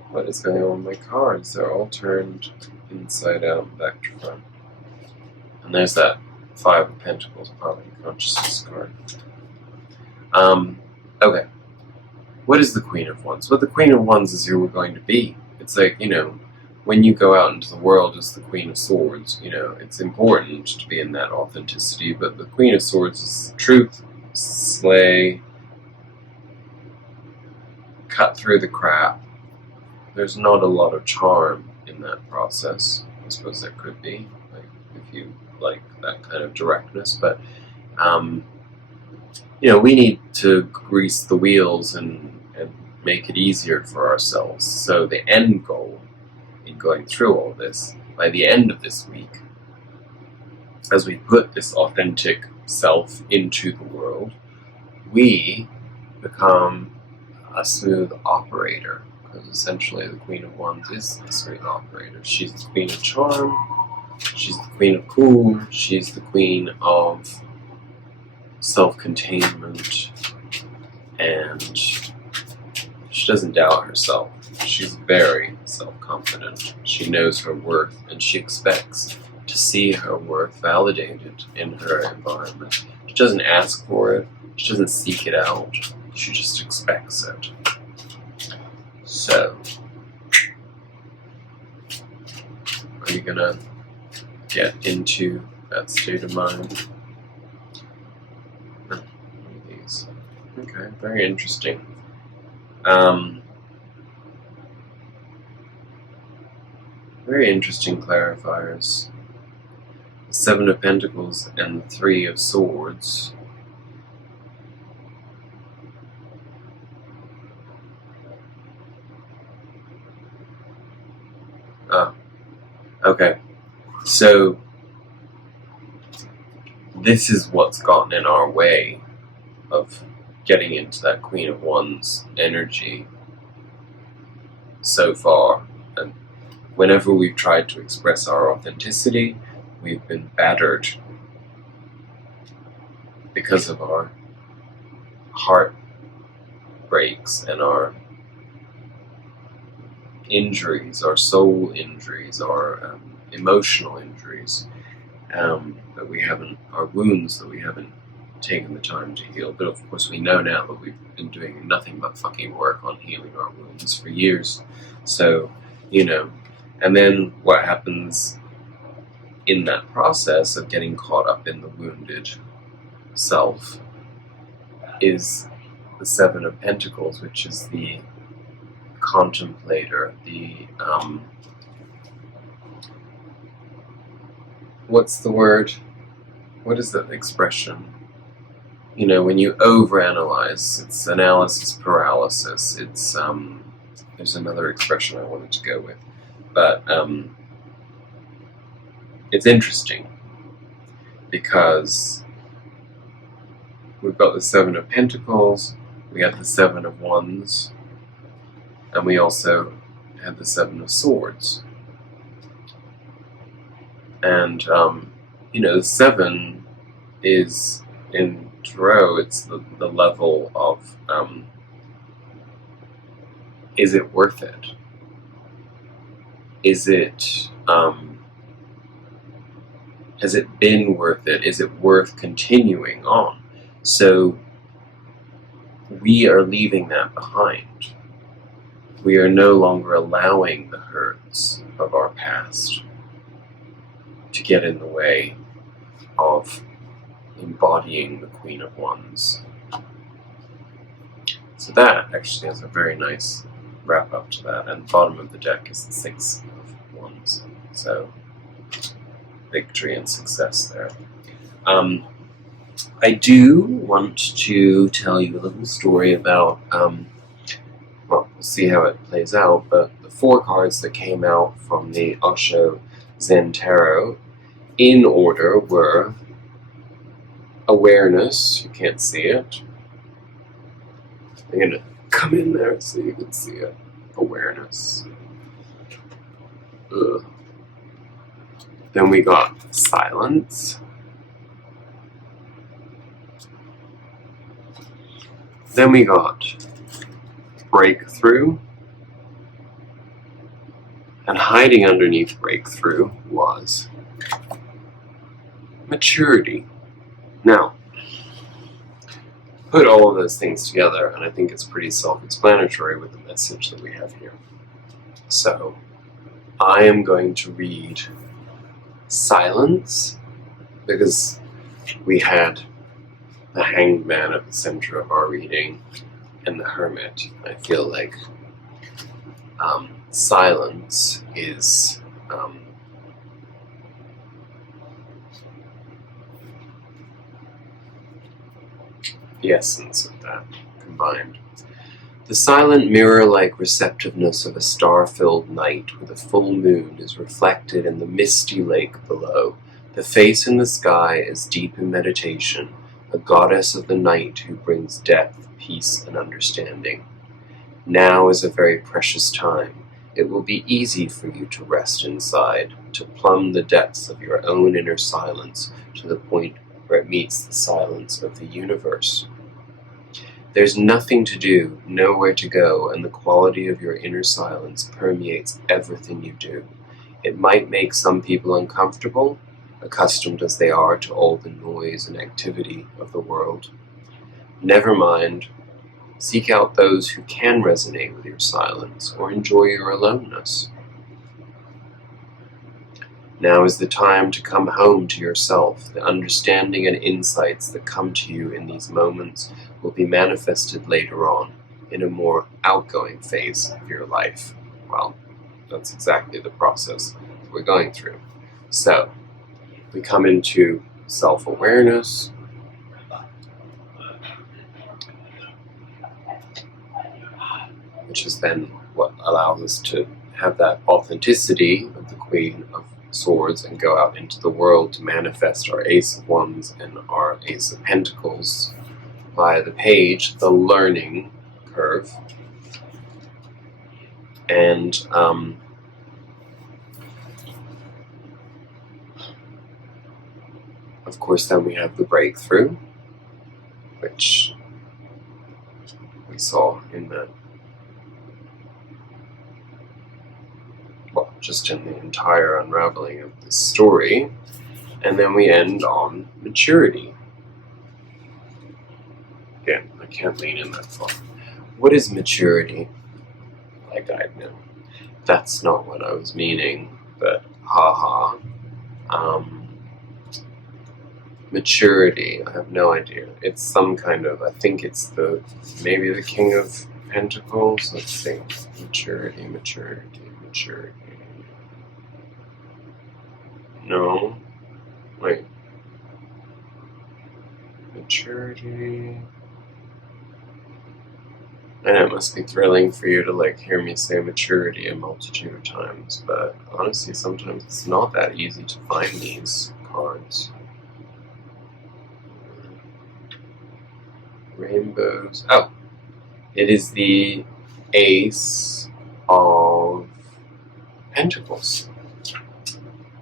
What is going on with my cards? They're all turned inside out and back to front. And there's that Five of Pentacles, Poverty Consciousness card. Okay. What is the Queen of Wands? Well, the Queen of Wands is who we're going to be. It's like, when you go out into the world as the Queen of Swords, it's important to be in that authenticity, but the Queen of Swords is truth, slay, cut through the crap. There's not a lot of charm in that process. I suppose there could be, like, if you like that kind of directness, but we need to grease the wheels and make it easier for ourselves. So the end goal in going through all this, by the end of this week, as we put this authentic self into the world, we become a smooth operator, because essentially the Queen of Wands is the smooth operator. She's the Queen of Charm, she's the Queen of Cool, she's the Queen of self-containment, and she doesn't doubt herself. She's very self-confident. She knows her worth, and she expects to see her worth validated in her environment. She doesn't ask for it. She doesn't seek it out. She just expects it. So, are you gonna get into that state of mind? These. Okay, very interesting. Very interesting clarifiers. The Seven of Pentacles and the Three of Swords. Okay. So, this is what's gotten in our way of getting into that Queen of Wands energy so far. And whenever we've tried to express our authenticity, we've been battered because of our heart breaks and our injuries, our soul injuries, our emotional injuries that we haven't, our wounds that we haven't taken the time to heal. But of course we know now that we've been doing nothing but fucking work on healing our wounds for years. So, and then what happens in that process of getting caught up in the wounded self is the Seven of Pentacles, which is the contemplator, the what's the word? What is that expression? When you overanalyze, it's analysis paralysis. It's there's another expression I wanted to go with, but it's interesting because we've got the Seven of Pentacles, we have the Seven of Wands, and we also have the Seven of Swords. And, the Seven is, in Tarot, it's the level of, is it worth it? Is it, Has it been worth it? Is it worth continuing on? So we are leaving that behind. We are no longer allowing the hurts of our past to get in the way of embodying the Queen of Wands. So that actually has a very nice wrap up to that, and the bottom of the deck is the Six of Wands. So victory and success there. I do want to tell you a little story about, well, we'll see how it plays out, but the 4 cards that came out from the Osho Zen Tarot in order were awareness, you can't see it. I'm going to come in there so you can see it. Awareness. Ugh. Then we got silence. Then we got breakthrough. And hiding underneath breakthrough was maturity. Now, put all of those things together, and I think it's pretty self-explanatory with the message that we have here. So, I am going to read silence, because we had the Hanged Man at the center of our reading, and the Hermit. I feel like silence is the essence of that combined. The silent mirror-like receptiveness of a star-filled night where the full moon is reflected in the misty lake below. The face in the sky is deep in meditation, a goddess of the night who brings depth, peace, and understanding. Now is a very precious time. It will be easy for you to rest inside, to plumb the depths of your own inner silence to the point where it meets the silence of the universe. There's nothing to do, nowhere to go, and the quality of your inner silence permeates everything you do. It might make some people uncomfortable, accustomed as they are to all the noise and activity of the world. Never mind. Seek out those who can resonate with your silence or enjoy your aloneness. Now is the time to come home to yourself. The understanding and insights that come to you in these moments will be manifested later on in a more outgoing phase of your life. Well, that's exactly the process we're going through. So, we come into self-awareness, which is then what allows us to have that authenticity of the Queen of Swords and go out into the world to manifest our Ace of Wands and our Ace of Pentacles via the page, the learning curve. And of course then we have the breakthrough, which we saw in the just in the entire unraveling of this story, and then we end on maturity. Again, I can't lean in that far. What is maturity? Like I know. That's not what I was meaning, but haha. Maturity, I have no idea. It's some kind of, I think it's maybe the King of Pentacles. Let's see. Maturity. No. Wait. Maturity. I know it must be thrilling for you to hear me say maturity a multitude of times, but honestly sometimes it's not that easy to find these cards. Rainbows. Oh! It is the Ace of Pentacles.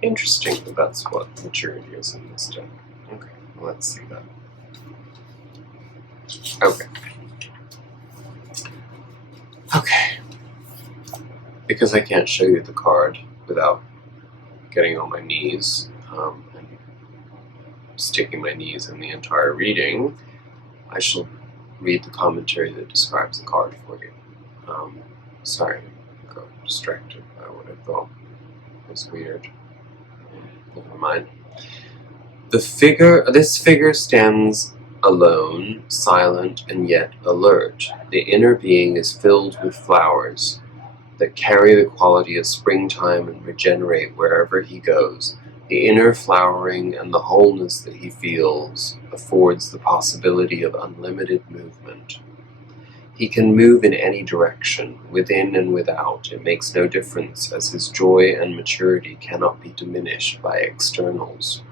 Interesting that that's what maturity is in this deck. Okay, well, let's see that. Okay. Because I can't show you the card without getting on my knees and sticking my knees in the entire reading, I shall read the commentary that describes the card for you. Sorry, I got distracted by what I thought was weird. Never mind. This figure stands alone, silent, and yet alert. The inner being is filled with flowers that carry the quality of springtime and regenerate wherever he goes. The inner flowering and the wholeness that he feels affords the possibility of unlimited movement. He can move in any direction, within and without. It makes no difference, as his joy and maturity cannot be diminished by externals.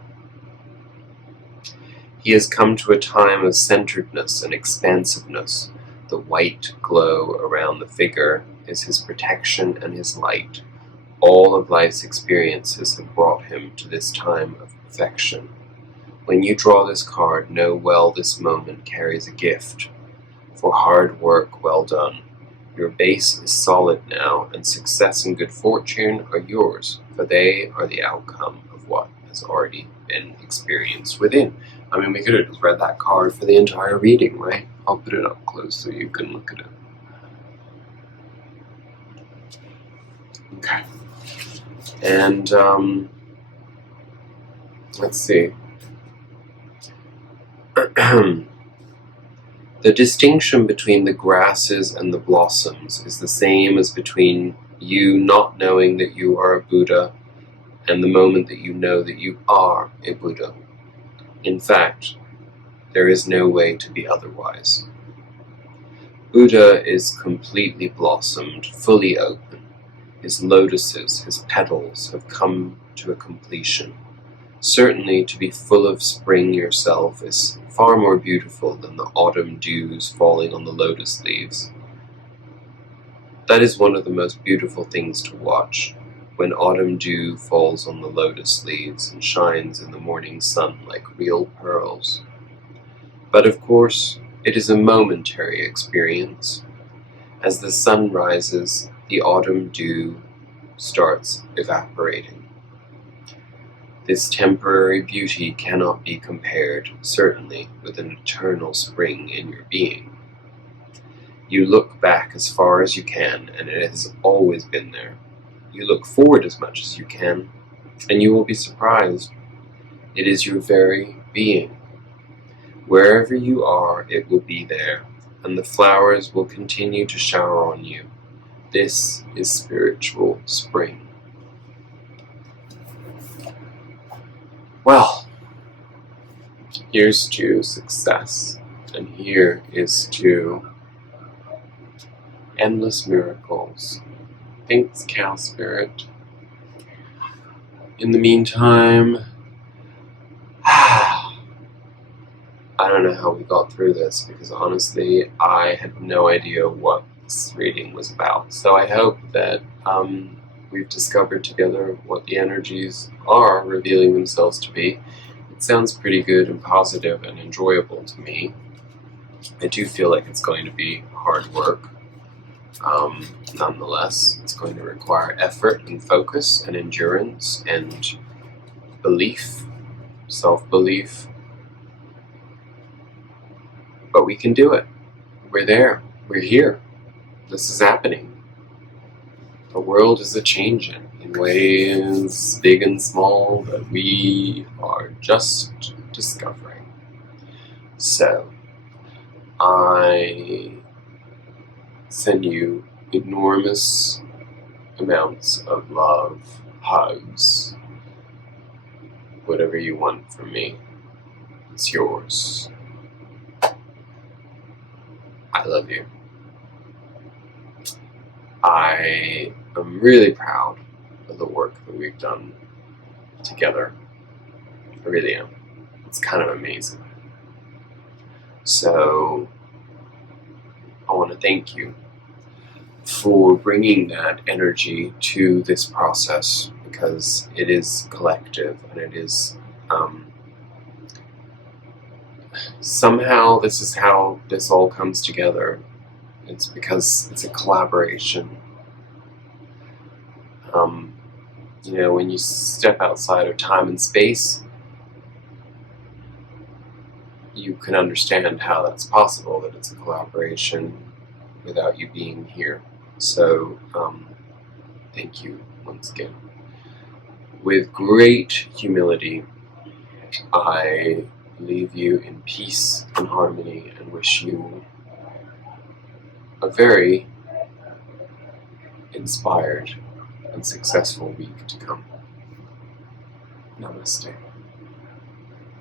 He has come to a time of centeredness and expansiveness. The white glow around the figure is his protection and his light. All of life's experiences have brought him to this time of perfection. When you draw this card, know well this moment carries a gift. For hard work well done. Your base is solid now, and success and good fortune are yours, for they are the outcome of what has already been experienced within. I mean, we could have just read that card for the entire reading, right? I'll put it up close so you can look at it. Okay. And, let's see. The distinction between the grasses and the blossoms is the same as between you not knowing that you are a Buddha and the moment that you know that you are a Buddha. In fact, there is no way to be otherwise. Buddha is completely blossomed, fully open. His lotuses, his petals have come to a completion. Certainly, to be full of spring yourself is far more beautiful than the autumn dews falling on the lotus leaves. That is one of the most beautiful things to watch, when autumn dew falls on the lotus leaves and shines in the morning sun like real pearls. But of course, it is a momentary experience. As the sun rises, the autumn dew starts evaporating. This temporary beauty cannot be compared, certainly, with an eternal spring in your being. You look back as far as you can, and it has always been there. You look forward as much as you can, and you will be surprised. It is your very being. Wherever you are, it will be there, and the flowers will continue to shower on you. This is spiritual spring. Well, here's to success, and here is to endless miracles. Thanks, Cow Spirit. In the meantime, I don't know how we got through this, because honestly, I had no idea what this reading was about. So I hope that we've discovered together what the energies are revealing themselves to be. It sounds pretty good and positive and enjoyable to me. I do feel like it's going to be hard work. Nonetheless, it's going to require effort and focus and endurance and belief, self-belief. But we can do it. We're there. We're here. This is happening. The world is a-changing in ways big and small that we are just discovering. So, I send you enormous amounts of love, hugs, whatever you want from me. It's yours. I love you. I am really proud of the work that we've done together. I really am. It's kind of amazing. So, I want to thank you for bringing that energy to this process, because it is collective and it is somehow this is how this all comes together. It's because it's a collaboration. When you step outside of time and space, you can understand how that's possible, that it's a collaboration without you being here. So, thank you once again. With great humility, I leave you in peace and harmony and wish you a very inspired and successful week to come. Namaste.